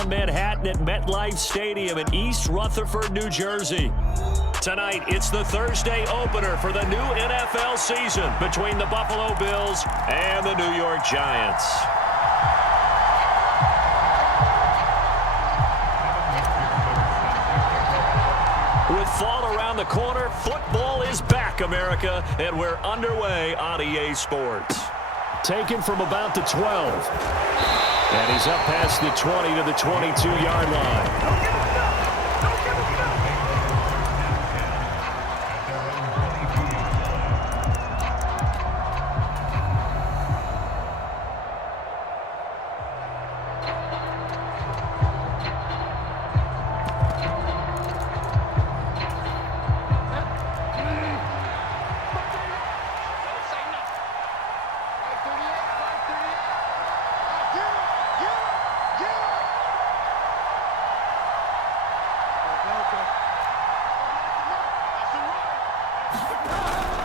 downtown Manhattan at MetLife Stadium in East Rutherford, New Jersey. Tonight, it's the Thursday opener for the new NFL season between the Buffalo Bills and the New York Giants. With fall around the corner, football is back, America, and we're underway on EA Sports. Taken from about the 12. And he's up past the 20 to the 22-yard line.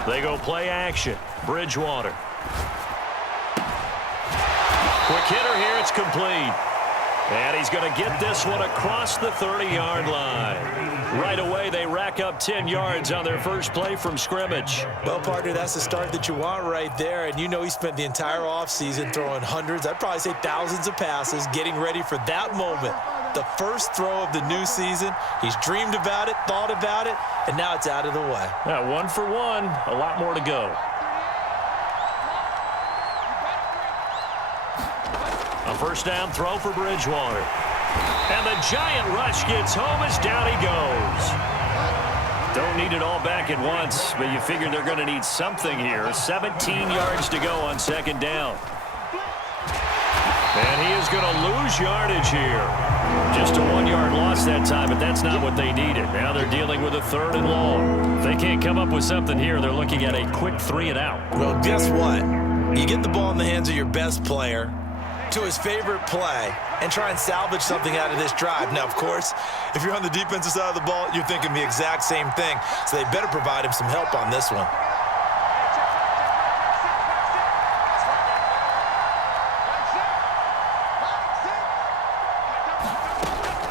They go play action. Bridgewater. Quick hitter here. It's complete. And he's going to get this one across the 30-yard line. Right away, they rack up 10 yards on their first play from scrimmage. Well, partner, that's the start that you want right there. And you know he spent the entire offseason throwing hundreds, I'd probably say thousands of passes, getting ready for that moment. The first throw of the new season. He's dreamed about it, thought about it, and now it's out of the way. Yeah, 1 for 1. A lot more to go. A first down throw for Bridgewater. And the giant rush gets home as down he goes. Don't need it all back at once, but you figure they're going to need something here. 17 yards to go on second down. And he is going to lose yardage here. Just a 1-yard loss that time, but that's not what they needed. Now they're dealing with a 3rd and long. If they can't come up with something here, they're looking at a quick 3 and out. Well, guess what? You get the ball in the hands of your best player to his favorite play and try and salvage something out of this drive. Now, of course, if you're on the defensive side of the ball, you're thinking the exact same thing. So they better provide him some help on this one.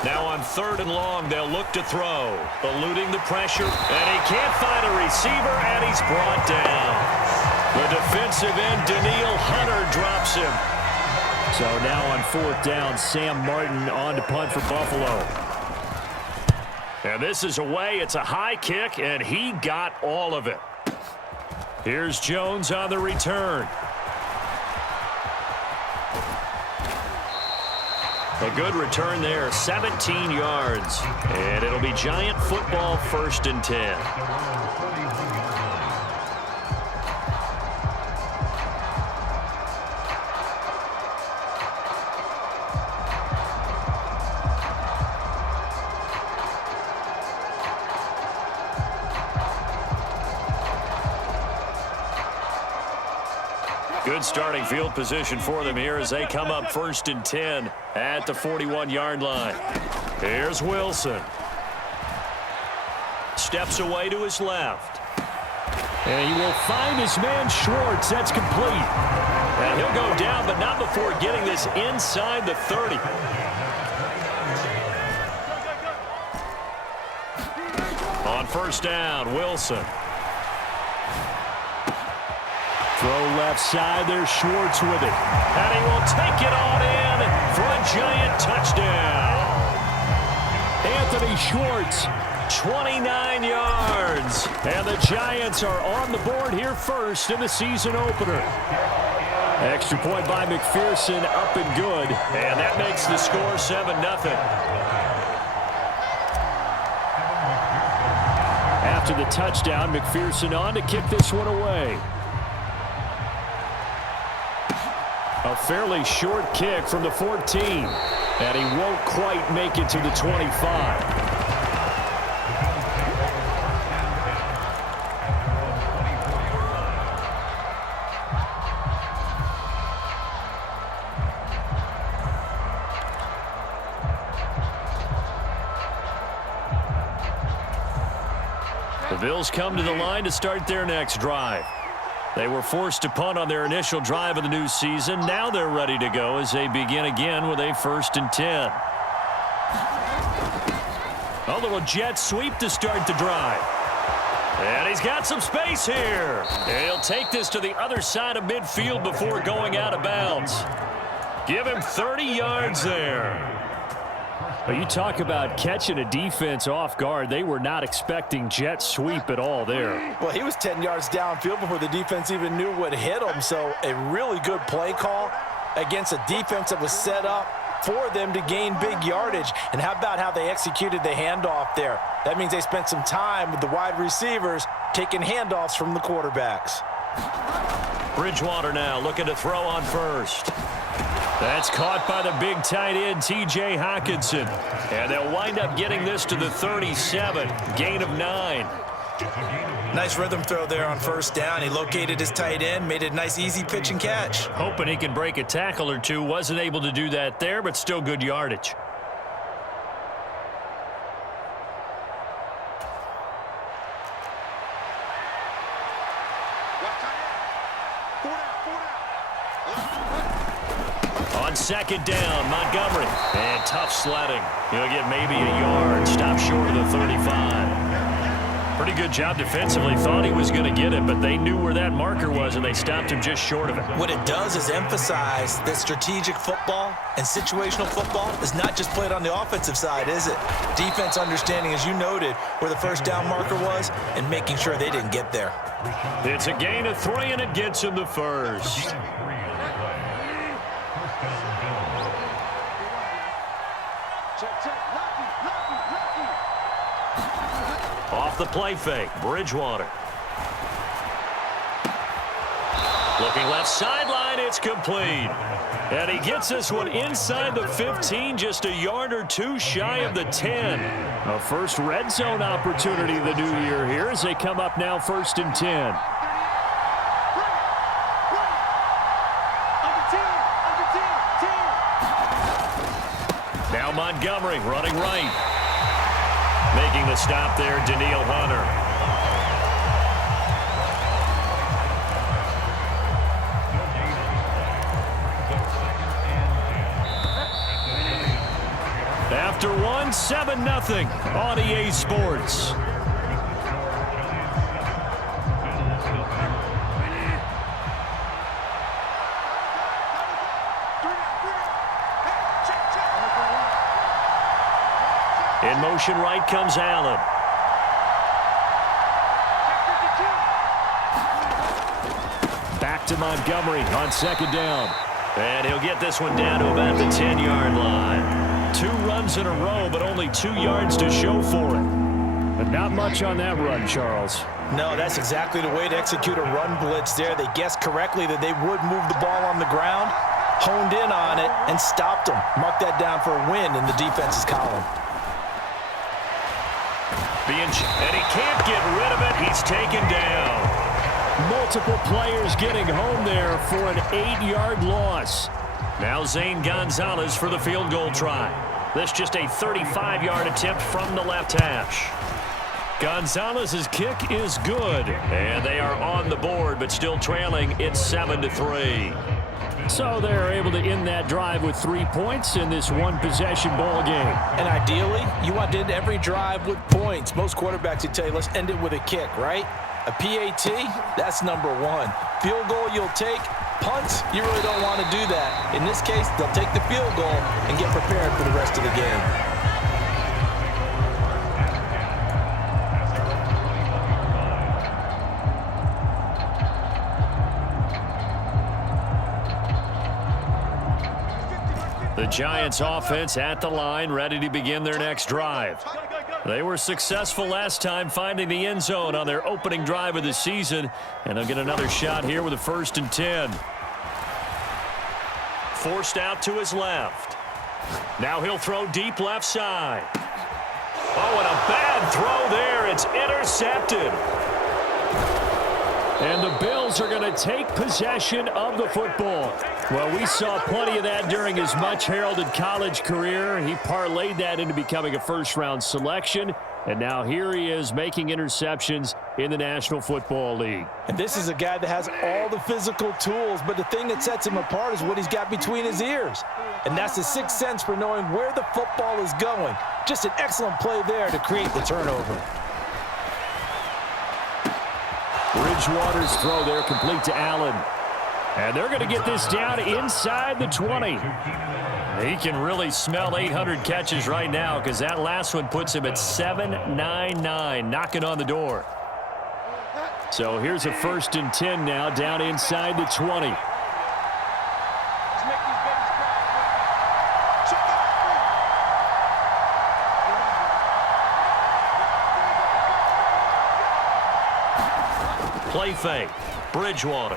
Now on 3rd and long, they'll look to throw. Eluding the pressure, and he can't find a receiver, and he's brought down. The defensive end, Danielle Hunter, drops him. So now on 4th down, Sam Martin on to punt for Buffalo. And this is away. It's a high kick, and he got all of it. Here's Jones on the return. A good return there, 17 yards. And it'll be Giant football, 1st and 10. Good starting field position for them here as they come up 1st and 10 at the 41-yard line. Here's Wilson. Steps away to his left. And he will find his man Schwartz. That's complete. And he'll go down, but not before getting this inside the 30. On 1st down, Wilson. Throw left side, there's Schwartz with it. And he will take it on in for a Giant touchdown. Anthony Schwartz, 29 yards. And the Giants are on the board here first in the season opener. Extra point by McPherson, up and good. And that makes the score 7-0. After the touchdown, McPherson on to kick this one away. A fairly short kick from the 14. And he won't quite make it to the 25. The Bills come to the line to start their next drive. They were forced to punt on their initial drive of the new season. Now they're ready to go as they begin again with a 1st and 10. A little jet sweep to start the drive. And he's got some space here. And he'll take this to the other side of midfield before going out of bounds. Give him 30 yards there. Well, you talk about catching a defense off guard. They were not expecting jet sweep at all there. Well, he was 10 yards downfield before the defense even knew what hit him. So a really good play call against a defense that was set up for them to gain big yardage. And how about how they executed the handoff there? That means they spent some time with the wide receivers taking handoffs from the quarterbacks. Bridgewater now looking to throw on first. That's caught by the big tight end, T.J. Hockenson. And they'll wind up getting this to the 37, gain of 9. Nice rhythm throw there on first down. He located his tight end, made it a nice easy pitch and catch. Hoping he can break a tackle or two. Wasn't able to do that there, but still good yardage. On second down, Montgomery. And tough sledding. He'll get maybe a yard. Stop short of the 35. Pretty good job defensively. Thought he was going to get it, but they knew where that marker was, and they stopped him just short of it. What it does is emphasize that strategic football and situational football is not just played on the offensive side, is it? Defense understanding, as you noted, where the first down marker was and making sure they didn't get there. It's a gain of 3, and it gets him the first. Off the play fake, Bridgewater. Looking left sideline, it's complete. And he gets this one inside the 15, just a yard or two shy of the 10. A first red zone opportunity the new year here as they come up now 1st and 10. Now Montgomery running right. Making the stop there, Daniil Hunter. After 1, 7-0 on EA Sports. In motion right comes Allen. Back to Montgomery on second down. And he'll get this one down to about the 10-yard line. 2 runs in a row, but only 2 yards to show for it. But not much on that run, Charles. No, that's exactly the way to execute a run blitz there. They guessed correctly that they would move the ball on the ground, honed in on it, and stopped them. Mark that down for a win in the defense's column. And he can't get rid of it. He's taken down. Multiple players getting home there for an 8-yard loss. Now Zane Gonzalez for the field goal try. This just a 35-yard attempt from the left hash. Gonzalez's kick is good. And they are on the board, but still trailing. It's 7-3. So they're able to end that drive with 3 points in this one-possession ball game. And ideally, you want to end every drive with points. Most quarterbacks would tell you, let's end it with a kick, right? A PAT, that's number 1. Field goal you'll take. Punts, you really don't want to do that. In this case, they'll take the field goal and get prepared for the rest of the game. The Giants offense at the line, ready to begin their next drive. They were successful last time finding the end zone on their opening drive of the season, and they'll get another shot here with a 1st and 10. Forced out to his left. Now he'll throw deep left side. Oh, and a bad throw there. It's intercepted. And the Bills are going to take possession of the football. Well, we saw plenty of that during his much-heralded college career. He parlayed that into becoming a first-round selection, and now here he is making interceptions in the National Football League. And this is a guy that has all the physical tools, but the thing that sets him apart is what he's got between his ears. And that's the sixth sense for knowing where the football is going. Just an excellent play there to create the turnover. Bridgewater's throw there complete to Allen. And they're going to get this down inside the 20. He can really smell 800 catches right now because that last one puts him at 799, knocking on the door. So here's a 1st and 10 now, down inside the 20. Play fake. Bridgewater.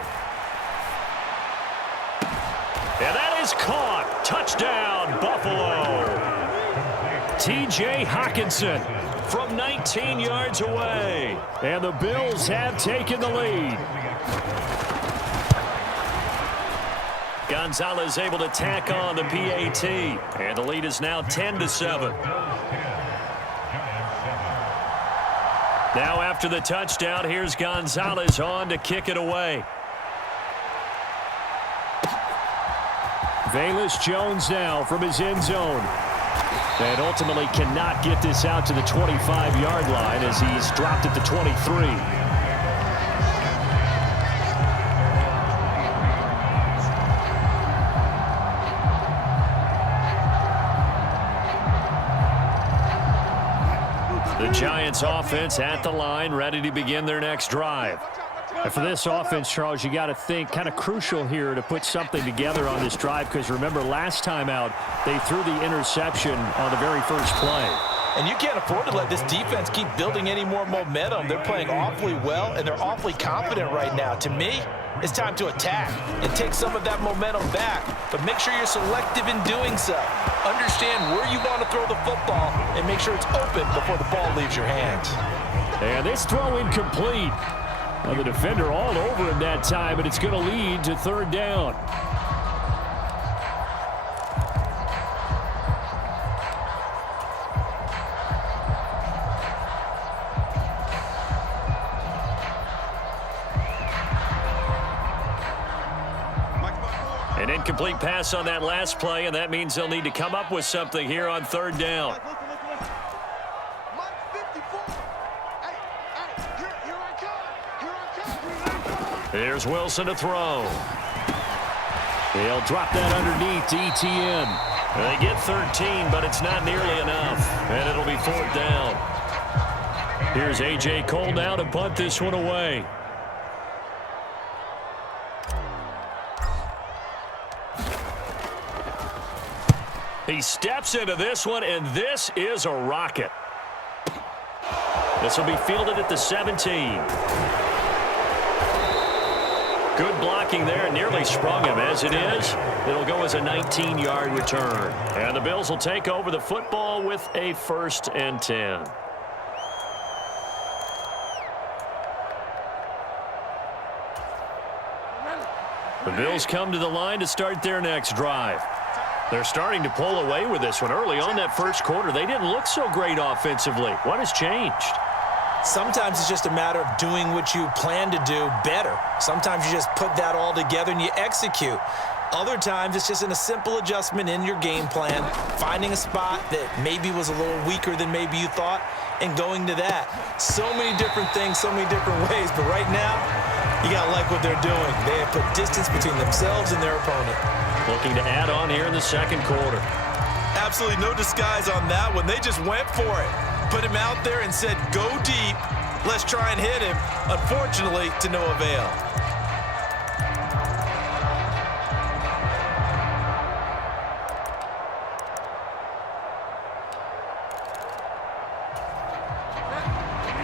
And that is caught. Touchdown, Buffalo. T.J. Hockenson from 19 yards away. And the Bills have taken the lead. Gonzalez able to tack on the PAT. And the lead is now 10-7. Now after the touchdown, here's Gonzalez on to kick it away. Velus Jones now from his end zone. And ultimately cannot get this out to the 25-yard line as he's dropped at the 23. The Giants offense at the line, ready to begin their next drive. And for this offense, Charles, you got to think kind of crucial here to put something together on this drive because remember last time out they threw the interception on the very first play. And you can't afford to let this defense keep building any more momentum. They're playing awfully well, and they're awfully confident right now. To me, it's time to attack and take some of that momentum back, but make sure you're selective in doing so. Understand where you want to throw the football and make sure it's open before the ball leaves your hands. And this throw incomplete. Well, the defender all over him that time, and it's going to lead to 3rd down. An incomplete pass on that last play, and that means they'll need to come up with something here on 3rd down. Here's Wilson to throw. They'll drop that underneath to ETN. They get 13, but it's not nearly enough, and it'll be 4th down. Here's A.J. Cole now to punt this one away. He steps into this one, and this is a rocket. This will be fielded at the 17. Good blocking there, nearly sprung him. As it is, it'll go as a 19-yard return. And the Bills will take over the football with a 1st and 10. The Bills come to the line to start their next drive. They're starting to pull away with this one. Early on that first quarter, they didn't look so great offensively. What has changed? Sometimes it's just a matter of doing what you plan to do better. Sometimes you just put that all together and you execute. Other times it's just in a simple adjustment in your game plan, finding a spot that maybe was a little weaker than maybe you thought, and going to that. So many different things, so many different ways, but right now, you got to like what they're doing. They have put distance between themselves and their opponent. Looking to add on here in the second quarter. Absolutely no disguise on that one. They just went for it. Put him out there and said, go deep. Let's try and hit him. Unfortunately, to no avail.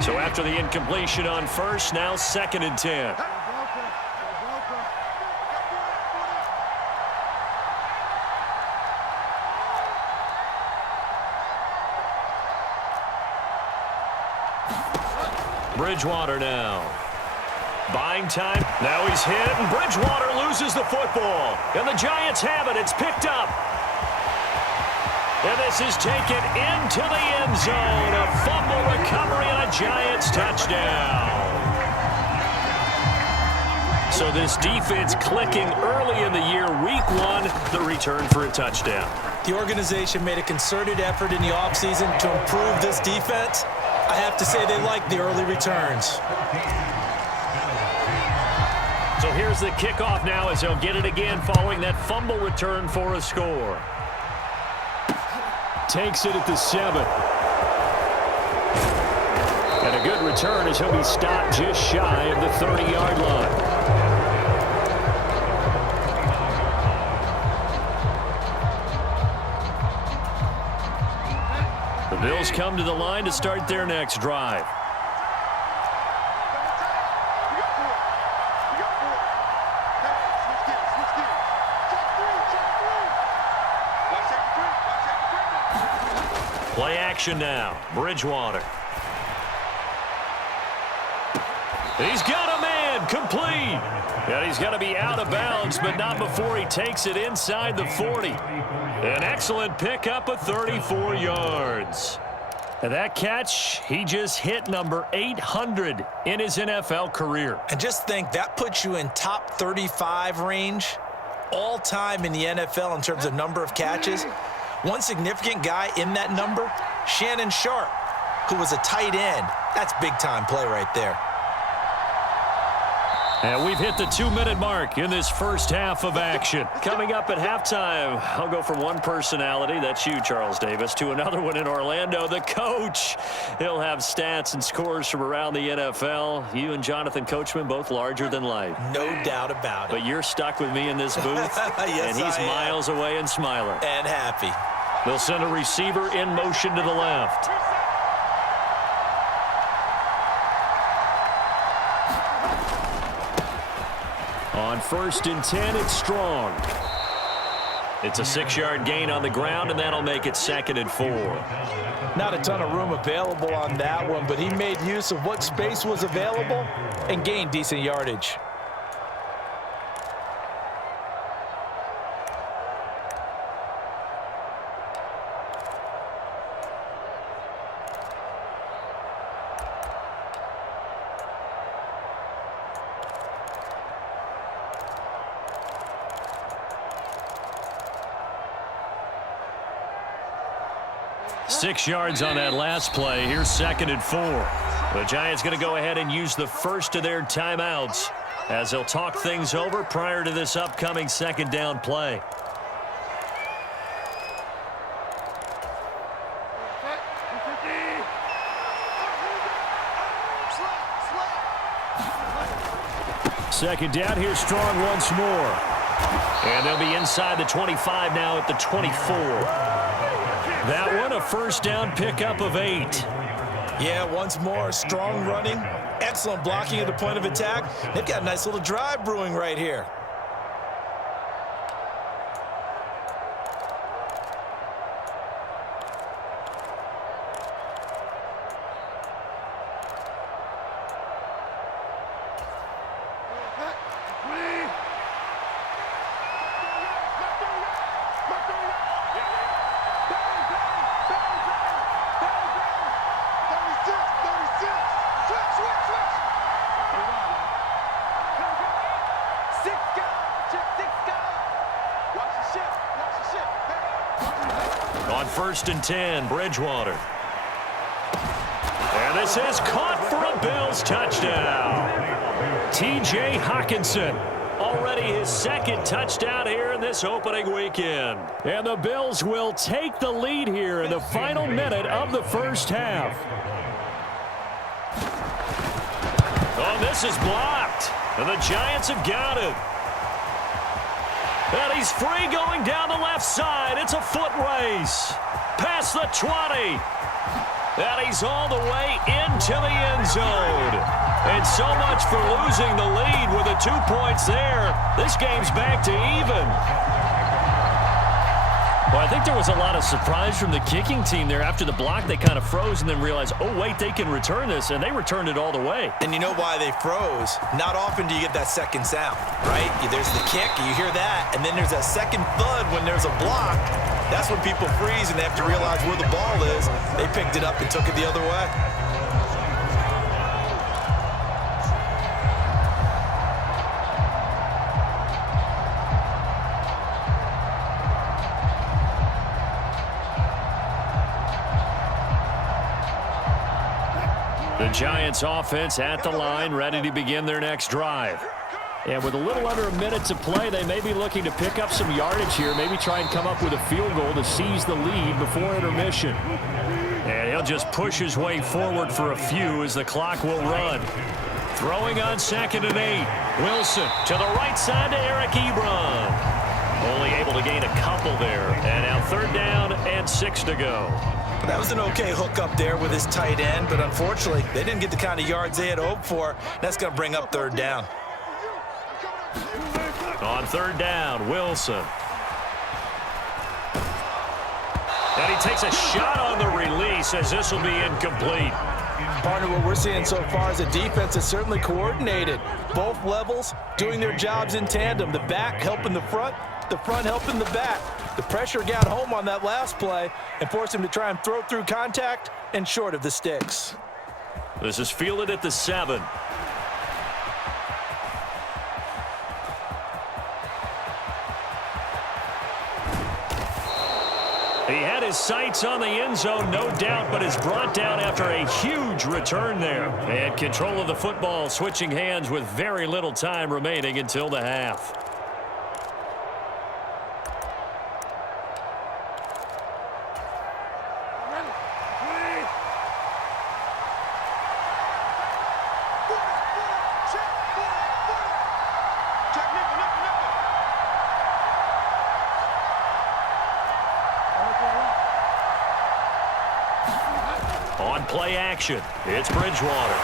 So after the incompletion on first, now 2nd and 10. Bridgewater now. Buying time. Now he's hit, and Bridgewater loses the football. And the Giants have it. It's picked up. And this is taken into the end zone. A fumble recovery and a Giants touchdown. So this defense clicking early in the year. Week 1, the return for a touchdown. The organization made a concerted effort in the offseason to improve this defense. I have to say they like the early returns. So here's the kickoff now as he'll get it again following that fumble return for a score. Takes it at the 7. And a good return as he'll be stopped just shy of the 30-yard line. The Bills come to the line to start their next drive. Play action now. Bridgewater. He's got a man. Complete. And he's going to be out of bounds, but not before he takes it inside the 40. An excellent pickup of 34 yards. And that catch, he just hit number 800 in his NFL career. And just think, that puts you in top 35 range all time in the NFL in terms of number of catches. One significant guy in that number, Shannon Sharp, who was a tight end. That's big-time play right there. And we've hit the 2-minute mark in this first half of action. Coming up at halftime, I'll go from one personality, that's you, Charles Davis, to another one in Orlando, the coach. He'll have stats and scores from around the NFL. You and Jonathan Coachman, both larger than life. No doubt about it. But you're stuck with me in this booth, yes, and he's miles away and smiling. And happy. They'll send a receiver in motion to the left. On 1st and 10, it's Strong. It's a 6-yard gain on the ground, and that'll make it 2nd and 4. Not a ton of room available on that one, but he made use of what space was available and gained decent yardage. Six yards on that last play. Here's 2nd and 4. The Giants going to go ahead and use the first of their timeouts as they'll talk things over prior to this upcoming 2nd down play. Second down. Here's Strong once more. And they'll be inside the 25 now at the 24. That one, a 1st down pickup of 8. Yeah, once more, Strong running. Excellent blocking at the point of attack. They've got a nice little drive brewing right here. On 1st and 10, Bridgewater. And this is caught for a Bills touchdown. T.J. Hockenson, already his 2nd touchdown here in this opening weekend. And the Bills will take the lead here in the final minute of the first half. Oh, this is blocked. And the Giants have got it. And he's free going down the left side. It's a foot race. Past the 20. And he's all the way into the end zone. And so much for losing the lead with the 2 points there. This game's back to even. Well, I think there was a lot of surprise from the kicking team there. After the block, they kind of froze and then realized, oh, wait, they can return this, and they returned it all the way. And you know why they froze? Not often do you get that second sound, right? There's the kick, you hear that, and then there's that second thud when there's a block. That's when people freeze and they have to realize where the ball is. They picked it up and took it the other way. The Giants offense at the line, ready to begin their next drive. And with a little under a minute to play, they may be looking to pick up some yardage here, maybe try and come up with a field goal to seize the lead before intermission. And he'll just push his way forward for a few as the clock will run. Throwing on 2nd and 8. Wilson to the right side to Eric Ebron. Only able to gain a couple there. And now 3rd down and 6 to go. That was an okay hook up there with his tight end, but unfortunately, they didn't get the kind of yards they had hoped for. That's going to bring up 3rd down. On 3rd down, Wilson. And he takes a shot on the release as this will be incomplete. Partner, what we're seeing so far is a defense that's certainly coordinated. Both levels doing their jobs in tandem. The back helping the front helping the back. The pressure got home on that last play and forced him to try and throw through contact and short of the sticks. This is fielded at the 7. He had his sights on the end zone, no doubt, but is brought down after a huge return there. And control of the football switching hands with very little time remaining until the half. On play action, it's Bridgewater.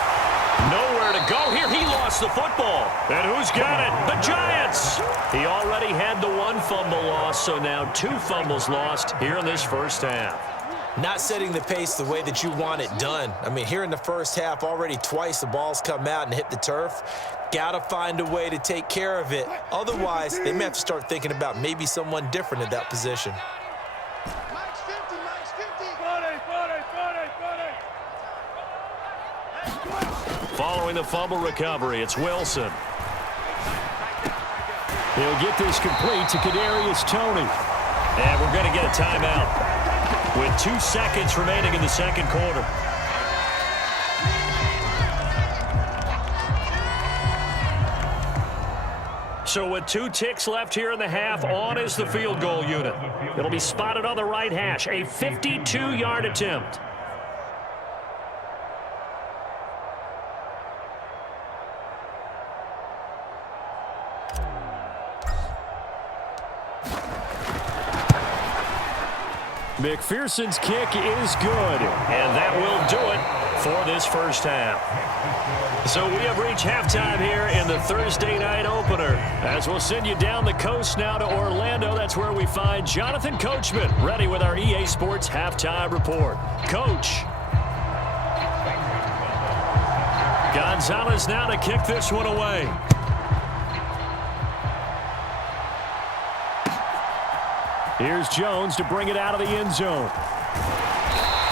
Nowhere to go here. He lost the football. And who's got it? The Giants. He already had the 1 fumble loss, so now 2 fumbles lost here in this first half. Not setting the pace the way that you want it done. I mean, here in the first half, already twice the ball's come out and hit the turf. Got to find a way to take care of it. Otherwise, they may have to start thinking about maybe someone different at that position. Following the fumble recovery, it's Wilson. He'll get this complete to Kadarius Toney. And we're going to get a timeout with 2 seconds remaining in the second quarter. So with 2 ticks left here in the half, on is the field goal unit. It'll be spotted on the right hash, a 52-yard attempt. McPherson's kick is good, and that will do it for this first half. So we have reached halftime here in the Thursday night opener. As we'll send you down the coast now to Orlando, that's where we find Jonathan Coachman ready with our EA Sports halftime report. Coach. Gonzalez now to kick this one away. Here's Jones to bring it out of the end zone.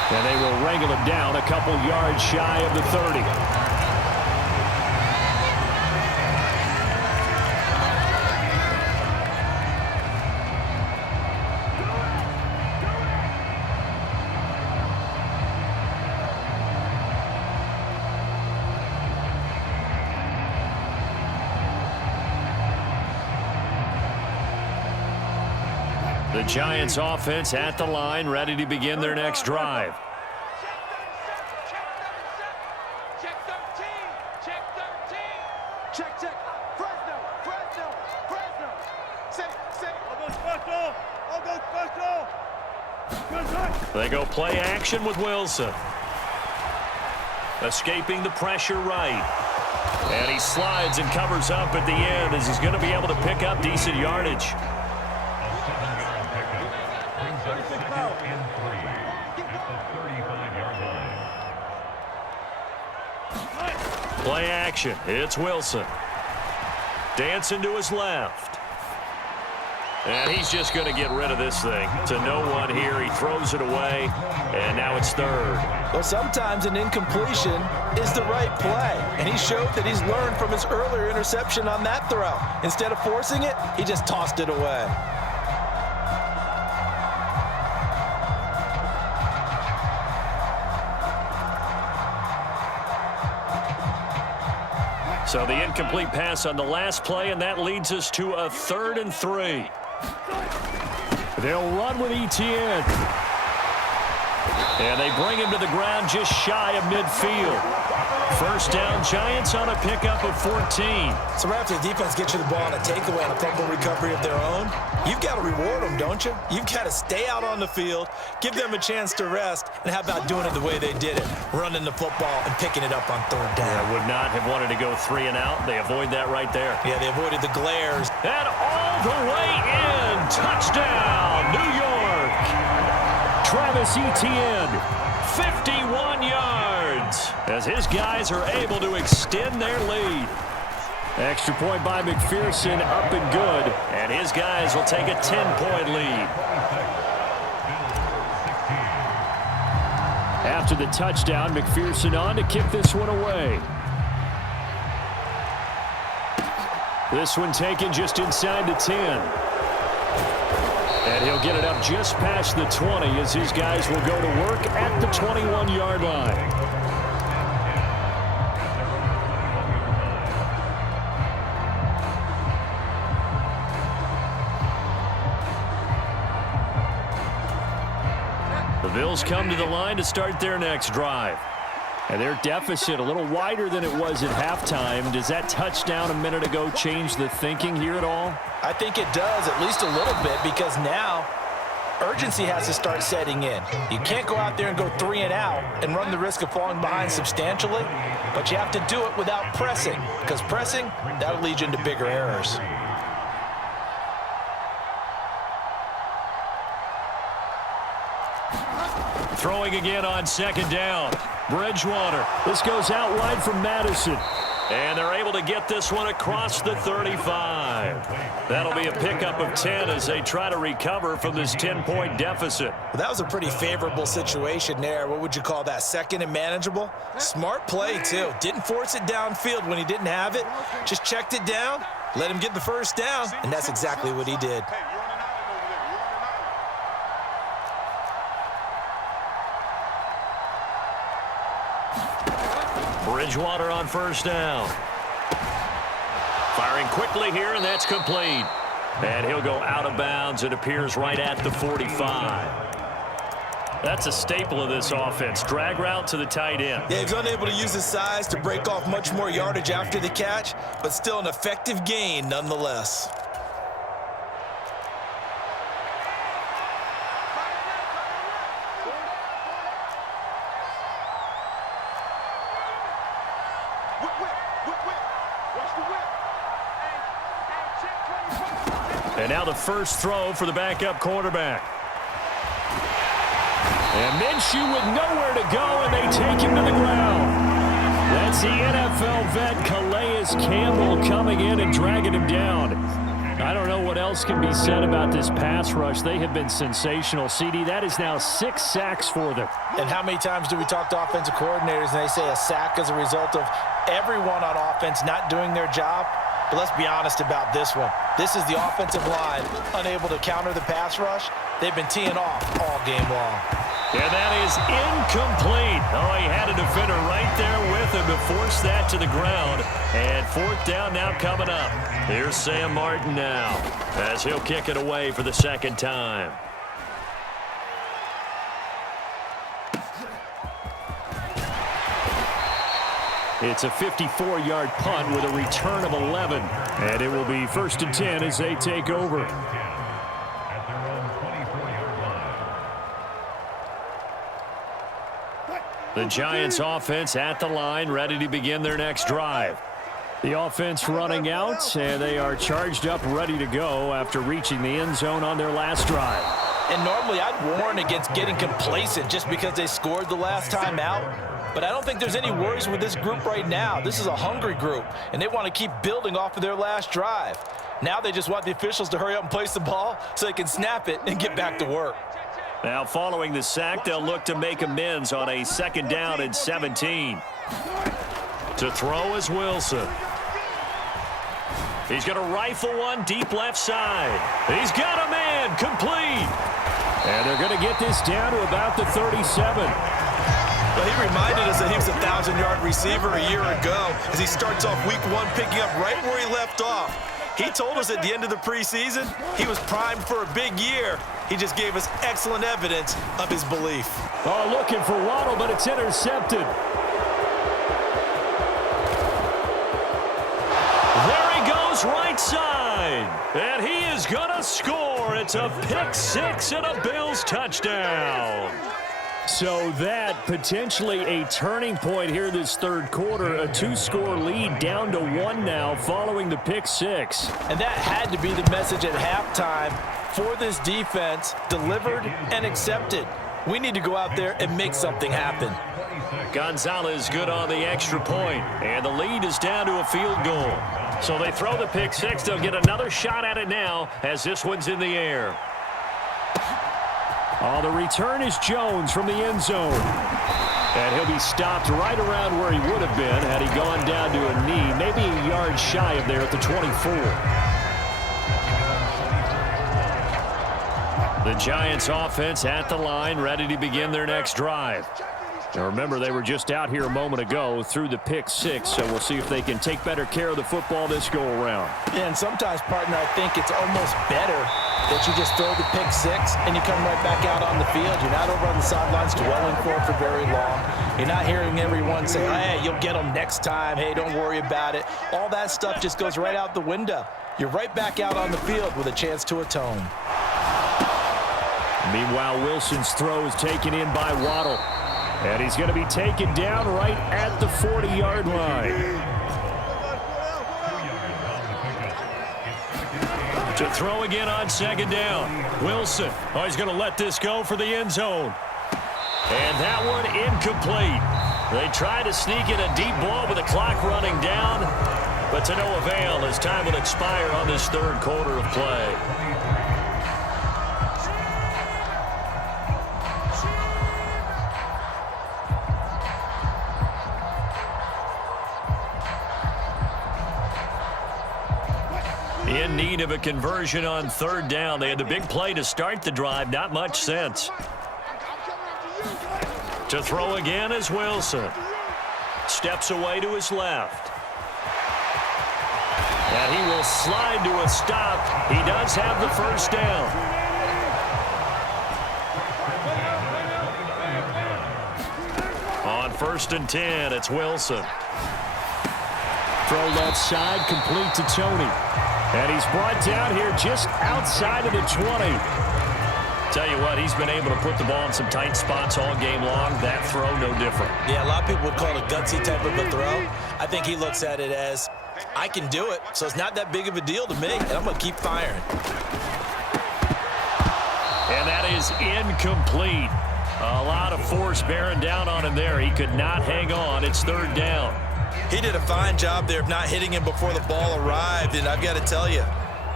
And they will wrangle him down a couple yards shy of the 30. The Giants offense at the line, ready to begin their next drive. Check 13. Check 13. Check, check. Fresno. Set. I'll go special. They go play action with Wilson. Escaping the pressure right. And he slides and covers up at the end as he's going to be able to pick up decent yardage. Play action. It's Wilson. Dancing to his left. And he's just going to get rid of this thing. To no one here. He throws it away, and now it's third. Well, sometimes an incompletion is the right play, and he showed that he's learned from his earlier interception on that throw. Instead of forcing it, he just tossed it away. So the incomplete pass on the last play, and that leads us to a 3rd and 3. They'll run with Etienne. And they bring him to the ground just shy of midfield. First down, Giants on a pickup of 14. So right after the defense gets you the ball on a takeaway and a fumble recovery of their own, you've got to reward them, don't you? You've got to stay out on the field, give them a chance to rest, and how about doing it the way they did it, running the football and picking it up on 3rd down. Yeah, would not have wanted to go 3 and out. They avoid that right there. Yeah, they avoided the glares. And all the way in. Touchdown, New York. Travis Etienne, 51 yards, as his guys are able to extend their lead. Extra point by McPherson, up and good, and his guys will take a 10-point lead. After the touchdown, McPherson on to kick this one away. This one taken just inside the 10. And he'll get it up just past the 20 as his guys will go to work at the 21-yard line. The Bills come to the line to start their next drive. And their deficit a little wider than it was at halftime. Does that touchdown a minute ago change the thinking here at all? I think it does, at least a little bit, because now urgency has to start setting in. You can't go out there and go 3 and out and run the risk of falling behind substantially, but you have to do it without pressing, because pressing, that'll lead you into bigger errors. Throwing again on 2nd down. Bridgewater. This goes out wide from Madison. And they're able to get this one across the 35. That'll be a pickup of 10 as they try to recover from this 10-point deficit. Well, that was a pretty favorable situation there. What would you call that? 2nd and manageable? Smart play, too. Didn't force it downfield when he didn't have it. Just checked it down, let him get the first down, and that's exactly what he did. Bridgewater on 1st down. Firing quickly here, and that's complete. And he'll go out of bounds. It appears right at the 45. That's a staple of this offense. Drag route to the tight end. Yeah, he's unable to use his size to break off much more yardage after the catch, but still an effective gain nonetheless. And now the first throw for the backup quarterback. And Minshew with nowhere to go, and they take him to the ground. That's the NFL vet Calais Campbell coming in and dragging him down. I don't know what else can be said about this pass rush. They have been sensational. CD, that is now 6 sacks for them. And how many times do we talk to offensive coordinators and they say a sack is a result of everyone on offense not doing their job? But let's be honest about this one. This is the offensive line unable to counter the pass rush. They've been teeing off all game long. And that is incomplete. Oh, he had a defender right there with him to force that to the ground. And 4th down now coming up. Here's Sam Martin now as he'll kick it away for the 2nd time. It's a 54-yard punt with a return of 11. And it will be 1st and 10 as they take over. The Giants offense at the line, ready to begin their next drive. The offense running out, and they are charged up, ready to go after reaching the end zone on their last drive. And normally I'd warn against getting complacent just because they scored the last time out. But I don't think there's any worries with this group right now. This is a hungry group, and they want to keep building off of their last drive. Now they just want the officials to hurry up and place the ball so they can snap it and get back to work. Now following the sack, they'll look to make amends on a 2nd down and 17. To throw is Wilson. He's going to rifle one deep left side. He's got a man complete. And they're going to get this down to about the 37. Well, he reminded us that he was a 1,000-yard receiver a year ago as he starts off week 1 picking up right where he left off. He told us at the end of the preseason he was primed for a big year. He just gave us excellent evidence of his belief. Oh, looking for Waddle, but it's intercepted. There he goes, right side. And he is going to score. It's a pick 6 and a Bills touchdown. So that potentially a turning point here this 3rd quarter. A 2-score lead down to 1 now following the pick 6. And that had to be the message at halftime for this defense, delivered and accepted. We need to go out there and make something happen. Gonzalez good on the extra point, and the lead is down to a field goal. So they throw the pick 6. They'll get another shot at it now as this one's in the air. Oh, the return is Jones from the end zone. And he'll be stopped right around where he would have been had he gone down to a knee, maybe a yard shy of there at the 24. The Giants offense at the line, ready to begin their next drive. Now remember, they were just out here a moment ago through the pick 6, so we'll see if they can take better care of the football this go-around. Yeah, and sometimes, partner, I think it's almost better that you just throw the pick 6 and you come right back out on the field. You're not over on the sidelines dwelling for it for very long. You're not hearing everyone say, hey, you'll get them next time. Hey, don't worry about it. All that stuff just goes right out the window. You're right back out on the field with a chance to atone. Meanwhile, Wilson's throw is taken in by Waddle. And he's going to be taken down right at the 40-yard line. To throw again on 2nd down. Wilson. Oh, he's going to let this go for the end zone. And that one incomplete. They try to sneak in a deep ball with the clock running down, but to no avail as time will expire on this 3rd quarter of play. In need of a conversion on 3rd down. They had the big play to start the drive. Not much sense. To throw again is Wilson. Steps away to his left. And he will slide to a stop. He does have the 1st down. On 1st and 10, it's Wilson. Throw left side, complete to Tony. And he's brought down here just outside of the 20. Tell you what, he's been able to put the ball in some tight spots all game long. That throw, no different. Yeah, a lot of people would call it a gutsy type of a throw. I think he looks at it as, I can do it, so it's not that big of a deal to me, and I'm going to keep firing. And that is incomplete. A lot of force bearing down on him there. He could not hang on. It's 3rd down. He did a fine job there of not hitting him before the ball arrived, and I've got to tell you,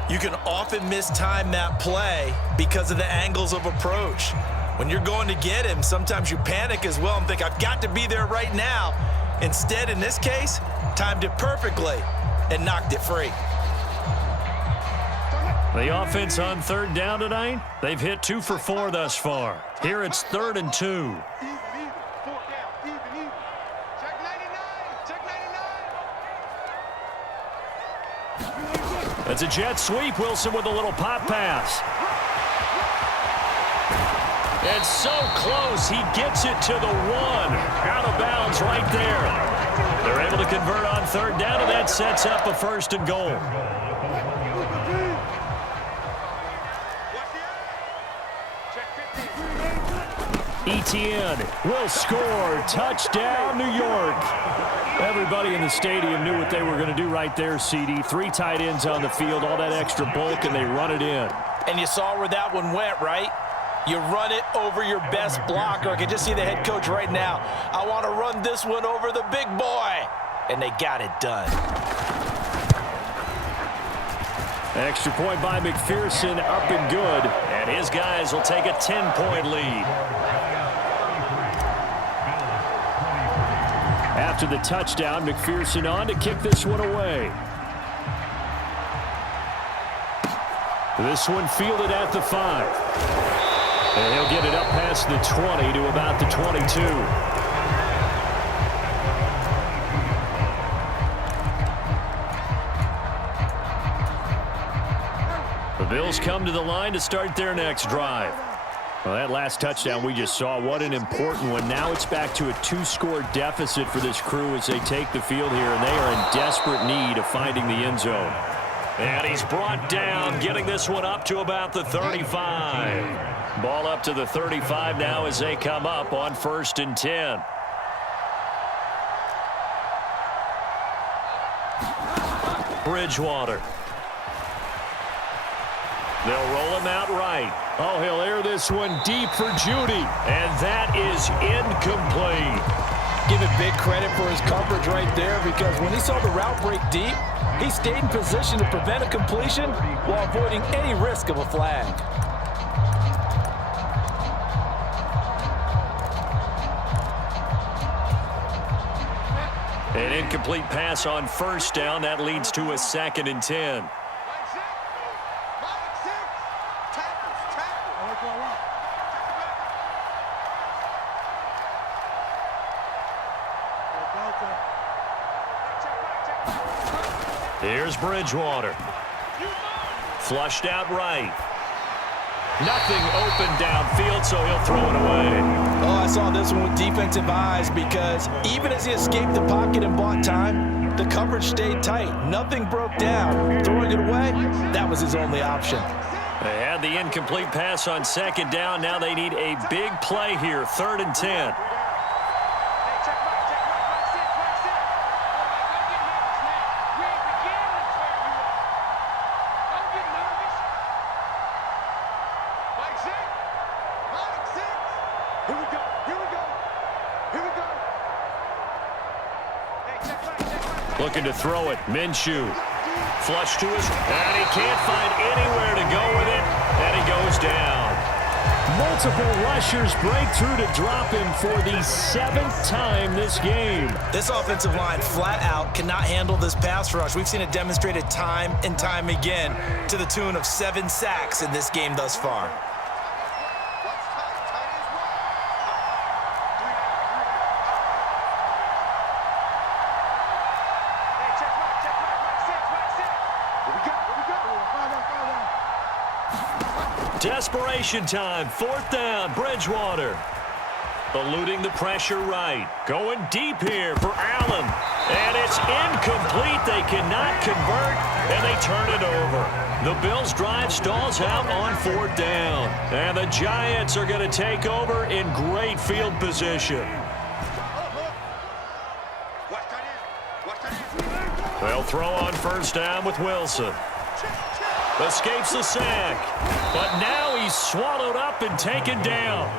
you can often mistime that play because of the angles of approach. When you're going to get him, sometimes you panic as well and think, I've got to be there right now. Instead, in this case, timed it perfectly and knocked it free. The offense on 3rd down tonight, they've hit 2 for 4 thus far. Here it's 3rd and 2. It's a jet sweep. Wilson with a little pop pass. And so close. He gets it to the 1. Out of bounds right there. They're able to convert on 3rd down, and that sets up a 1st and goal. Etienne will score. Touchdown, New York. Everybody in the stadium knew what they were going to do right there, CD. 3 tight ends on the field, all that extra bulk, and they run it in. And you saw where that one went, right? You run it over your best blocker. I can just see the head coach right now. I want to run this one over the big boy. And they got it done. Extra point by McPherson, up and good. And his guys will take a 10-point lead. After the touchdown, McPherson on to kick this one away. This one fielded at the 5. And he'll get it up past the 20 to about the 22. The Bills come to the line to start their next drive. Well, that last touchdown we just saw, what an important one. Now it's back to a 2-score deficit for this crew as they take the field here, and they are in desperate need of finding the end zone. And he's brought down, getting this one up to about the 35. Ball up to the 35 now as they come up on 1st and 10. Bridgewater. They'll roll him out right. Oh, he'll air this one deep for Judy. And that is incomplete. Give it big credit for his coverage right there, because when he saw the route break deep, he stayed in position to prevent a completion while avoiding any risk of a flag. An incomplete pass on 1st down. That leads to a 2nd and 10. Here's Bridgewater. Flushed out right. Nothing open downfield, so he'll throw it away. Oh, I saw this one with defensive eyes, because even as he escaped the pocket and bought time, the coverage stayed tight. Nothing broke down. Throwing it away, that was his only option. They had the incomplete pass on 2nd down. Now they need a big play here, 3rd and 10. Looking to throw it. Minshew. Flush to his, and he can't find anywhere to go with it, and he goes down. Multiple rushers break through to drop him for the 7th time this game. This offensive line flat out cannot handle this pass rush. We've seen it demonstrated time and time again, to the tune of 7 sacks in this game thus far. Desperation time, 4th down, Bridgewater. Eluding the pressure right. Going deep here for Allen. And it's incomplete. They cannot convert, and they turn it over. The Bills' drive stalls out on 4th down. And the Giants are going to take over in great field position. They'll throw on 1st down with Wilson. Escapes the sack, but now he's swallowed up and taken down.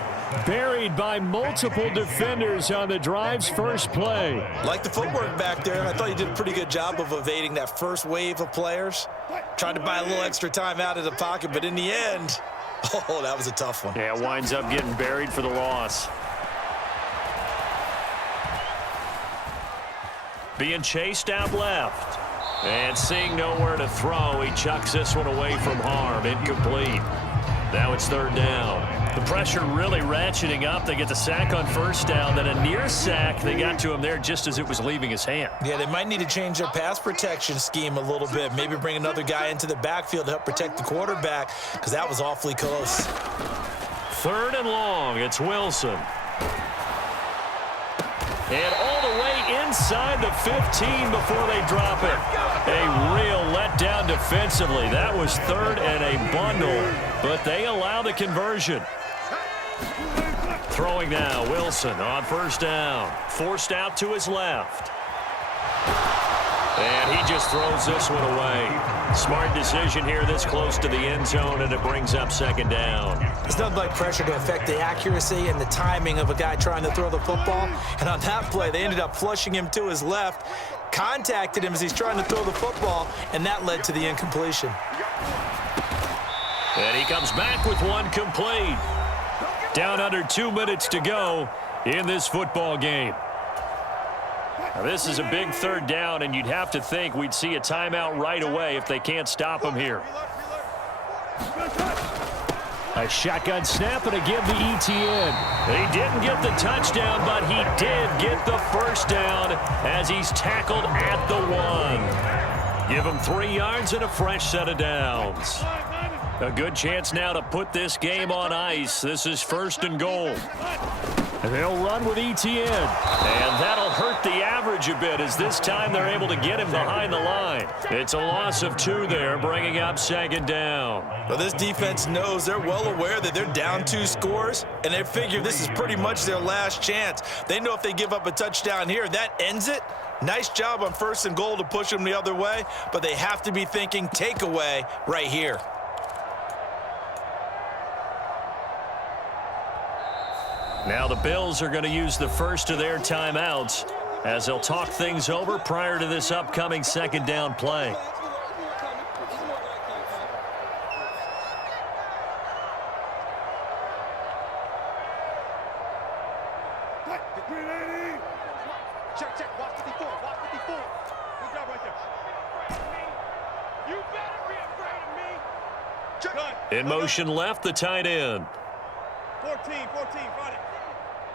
Buried by multiple defenders on the drive's first play. Like the footwork back there, I thought he did a pretty good job of evading that first wave of players. Tried to buy a little extra time out of the pocket, but in the end, oh, that was a tough one. Yeah, winds up getting buried for the loss. Being chased out left. And seeing nowhere to throw, he chucks this one away from harm. Incomplete. Now it's 3rd down. The pressure really ratcheting up. They get the sack on 1st down. Then a near sack. They got to him there just as it was leaving his hand. Yeah, they might need to change their pass protection scheme a little bit. Maybe bring another guy into the backfield to help protect the quarterback, because that was awfully close. 3rd and long. It's Wilson. And all the way inside the 15 before they drop it. A real letdown defensively. That was 3rd and a bundle, but they allow the conversion. Throwing now, Wilson on 1st down. Forced out to his left. And he just throws this one away. Smart decision here this close to the end zone, and it brings up second down. It's nothing like pressure to affect the accuracy and the timing of a guy trying to throw the football. And on that play, they ended up flushing him to his left, contacted him as he's trying to throw the football, and that led to the incompletion. And he comes back with one complete. Down under 2 minutes to go in this football game. Now, this is a big third down, and you'd have to think we'd see a timeout right away if they can't stop him here. A shotgun snap and a give to ETN. He didn't get the touchdown, but he did get the first down as he's tackled at the 1. Give him 3 yards and a fresh set of downs. A good chance now to put this game on ice. This is 1st and goal. And they'll run with ETN. And that'll hurt the average a bit as this time they're able to get him behind the line. It's a loss of 2 there, bringing up second down. Well, this defense knows, they're well aware that they're down 2 scores, and they figure this is pretty much their last chance. They know if they give up a touchdown here, that ends it. Nice job on 1st and goal to push them the other way, but they have to be thinking takeaway right here. Now the Bills are going to use the first of their timeouts as they'll talk things over prior to this upcoming second down play. Check. Watch 54. Watch 54. Good job right there. You better be afraid of me. Check. In motion left, the tight end. 14. Find it.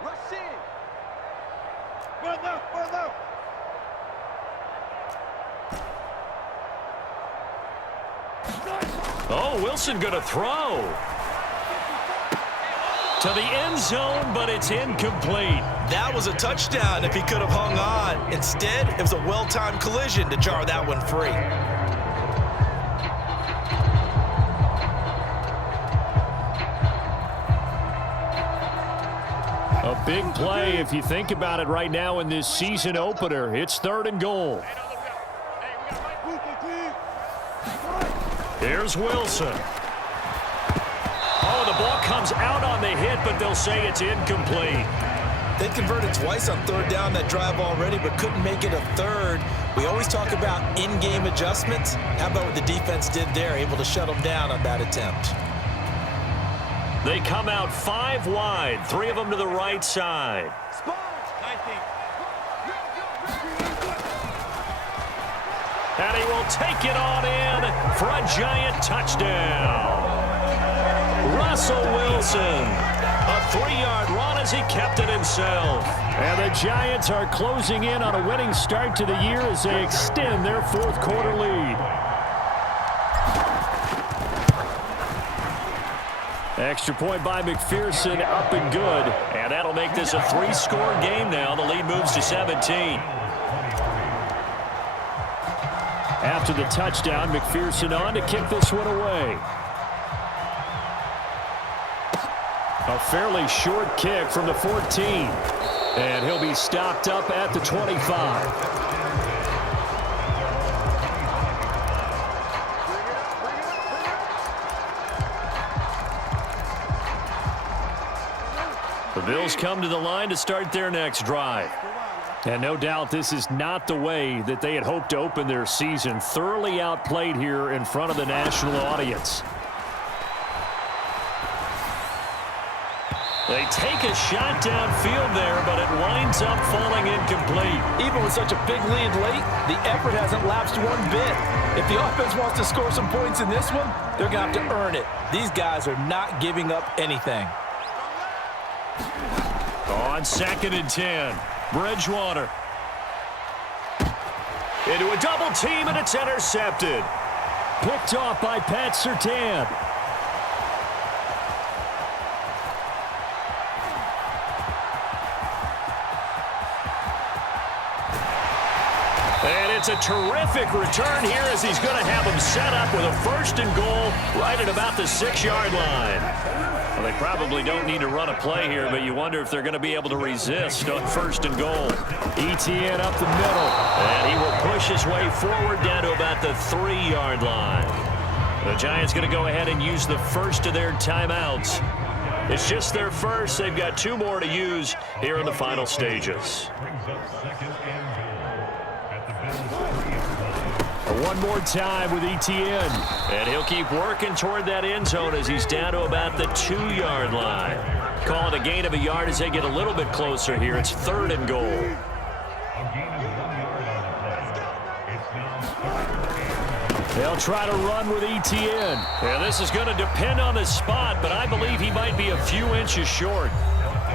Rush in. Run left. Oh, Wilson going to throw to the end zone, but it's incomplete. That was a touchdown if he could have hung on. Instead, it was a well-timed collision to jar that one free. A big play if you think about it right now in this season opener. It's 3rd and goal. Here's Wilson. Oh, the ball comes out on the hit, but they'll say it's incomplete. They converted twice on 3rd down that drive already, but couldn't make it a 3rd. We always talk about in-game adjustments. How about what the defense did there, able to shut them down on that attempt? They come out 5 wide, 3 of them to the right side. 19. And he will take it on in for a giant touchdown. Russell Wilson, a 3-yard run as he kept it himself. And the Giants are closing in on a winning start to the year as they extend their 4th quarter lead. Extra point by McPherson, up and good. And that'll make this a 3-score game now. The lead moves to 17. After the touchdown, McPherson on to kick this one away. A fairly short kick from the 14. And he'll be stopped up at the 25. The Bills come to the line to start their next drive. And no doubt this is not the way that they had hoped to open their season. Thoroughly outplayed here in front of the national audience. They take a shot downfield there, but it winds up falling incomplete. Even with such a big lead late, the effort hasn't lapsed one bit. If the offense wants to score some points in this one, they're going to have to earn it. These guys are not giving up anything. On 2nd and 10, Bridgewater. Into a double team, and it's intercepted. Picked off by Pat Surtain. And it's a terrific return here as he's going to have him set up with a 1st and goal right at about the 6-yard line. Well, they probably don't need to run a play here, but you wonder if they're going to be able to resist on 1st and goal. ETN up the middle. And he will push his way forward down to about the 3-yard line. The Giants going to go ahead and use the first of their timeouts. It's just their first. They've got 2 more to use here in the final stages. One more time with ETN. And he'll keep working toward that end zone as he's down to about the 2-yard line. Call it a gain of a yard as they get a little bit closer here. It's 3rd and goal. They'll try to run with ETN. Yeah, this is going to depend on the spot, but I believe he might be a few inches short.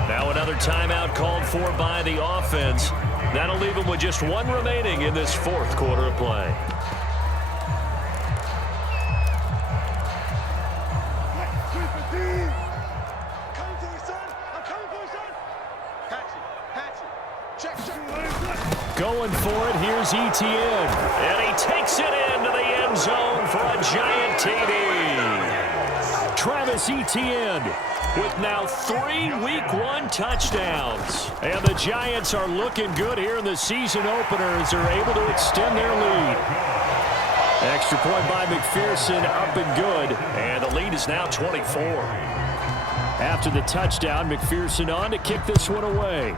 Now another timeout called for by the offense. That'll leave him with just 1 remaining in this 4th quarter of play. Going for it, here's ETN. And he takes it into the end zone for a Giant TD. Travis Etienne with now 3 Week 1 touchdowns. And the Giants are looking good here in the season opener as they're able to extend their lead. Extra point by McPherson, up and good. And the lead is now 24. After the touchdown, McPherson on to kick this one away.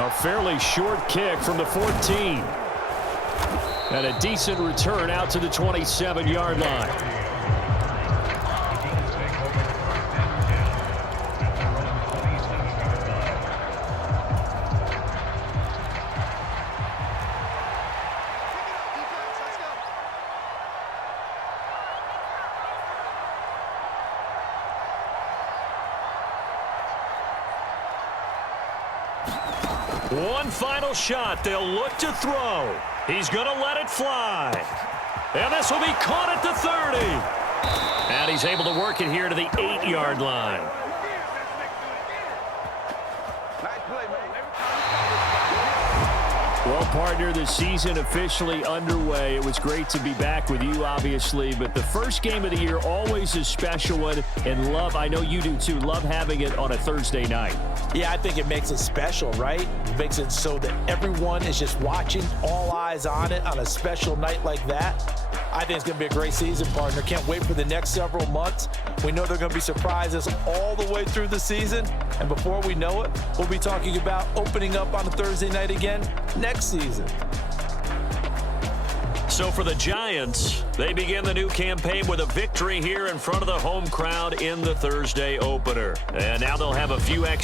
A fairly short kick from the 14. And a decent return out to the 27-yard line. One final shot. They'll look to throw. He's going to let it fly. And this will be caught at the 30. And he's able to work it here to the 8-yard line. Well, partner, the season officially underway. It was great to be back with you, obviously, but the first game of the year always a special one, and I know you do too, love having it on a Thursday night. Yeah, I think it makes it special, right? It makes it so that everyone is just watching, all eyes on it on a special night like that. I think it's going to be a great season, partner. Can't wait for the next several months. We know there are going to be surprises all the way through the season. And before we know it, we'll be talking about opening up on a Thursday night again next season. So for the Giants, they begin the new campaign with a victory here in front of the home crowd in the Thursday opener. And now they'll have a few extra